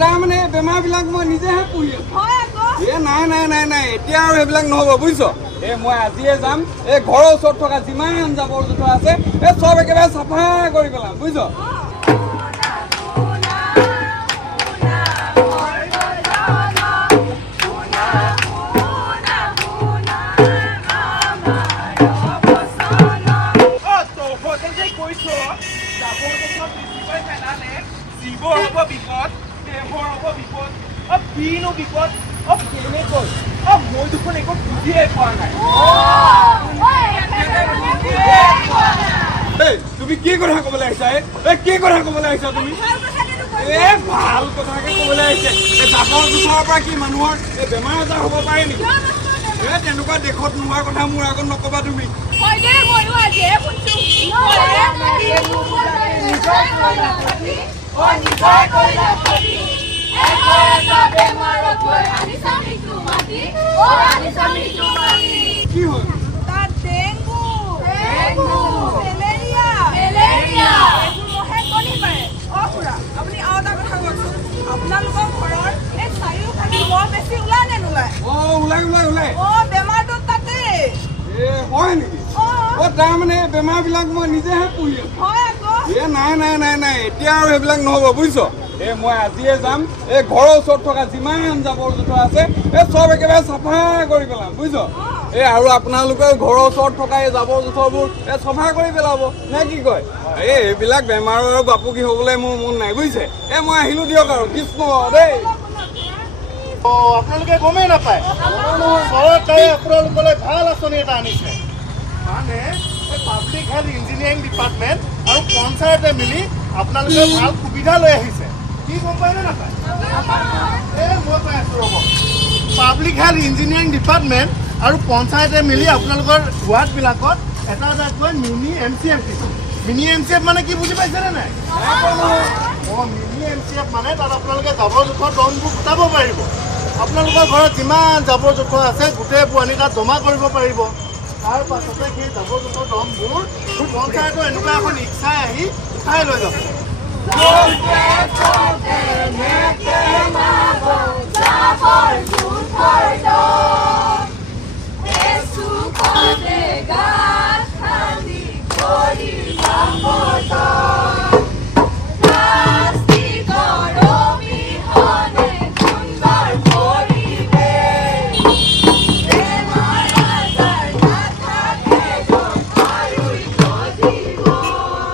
তাৰমানে বেমাৰবিলাক মই নিজেহে পুহি আছোঁ। নাই এতিয়া আৰু সেইবিলাক নহ'ব বুজিছ। মই আজিয়ে যাম, এই ঘৰৰ ওচৰত থকা যিমান জাবৰ জোথৰ আছে এই চব একেবাৰে চাফা কৰি পেলাম বুজিছ। মই দেখোন একো বুজিয়ে পোৱা নাই। তুমি কি কথা ক'বলৈ আহিছা? কি কথা ক'বলৈ আহিছা তুমি? ভাল কথাকে ক'বলৈ আহিছে। জাবৰ জোথৰৰ পৰা কি মানুহৰ বেমাৰ আজাৰ হ'ব পাৰে নেকি? তেনেকুৱা দেশত নোহোৱাৰ কথা মোৰ আগত নক'বা তুমি। কি হ'ল? আপোনালোকৰ ঘৰৰ এই চাৰিওফালে বৰ বেছি ওলাই নে নোলায়? ওলাই বেমাৰটো তাতে। হয় নেকি? তাৰমানে বেমাৰবিলাক মই নিজেহে পুহি আছোঁ। নাই এতিয়া আৰু সেইবিলাক নহ'ব বুজিছ। মই আজিয়ে যাম, এই ঘৰৰ ওচৰত থকা যিমান জাবৰ জোথৰ আছে এই চব একেবাৰে চাফা কৰি পেলাম বুজিছ। আৰু আপোনালোকৰ ঘৰৰ ওচৰত থকা এই জাবৰ জোথৰবোৰ চাফা কৰি পেলাব নে কি কয়? এইবিলাক বেমাৰৰ বাপুকি হ'বলৈ মোৰ মন নাই বুজিছে। মই আহিলোঁ দিয়ক আৰু কৃষ্ণ দেই। আপোনালোকে গমেই নাপায়, চৰকাৰে আপোনালোকলৈ ভাল আঁচনি এটা আনিছে। মানে পাব্লিক হেল্থ ইঞ্জিনিয়াৰিং ডিপাৰ্টমেণ্ট আৰু পঞ্চায়তে মিলি আপোনালোকে ভাল সুবিধা লৈ আহিছে। কি গম পায় নে নাপায়? মই কৈ আছোঁ ৰ'ব। পাব্লিক হেল্থ ইঞ্জিনিয়াৰিং ডিপাৰ্টমেণ্ট আৰু পঞ্চায়তে মিলি আপোনালোকৰ ৱাৰ্ডবিলাকত এটা কৈ মিনি MCF দিছে। মিনি MCF মানে কি বুজি পাইছেনে নাই? মিনি MCF মানে তাত আপোনালোকে জাবৰ জোথৰ দমবোৰ গোটাব পাৰিব। আপোনালোকৰ ঘৰত যিমান জাবৰ জোথৰ আছে গোটেইবোৰ আনি তাত জমা কৰিব পাৰিব। তাৰ পাছতে সেই জাবৰ জোথৰ দমবোৰ পঞ্চায়তৰ এনেকুৱা এখন ৰিক্সাই আহি উঠাই লৈ যাব।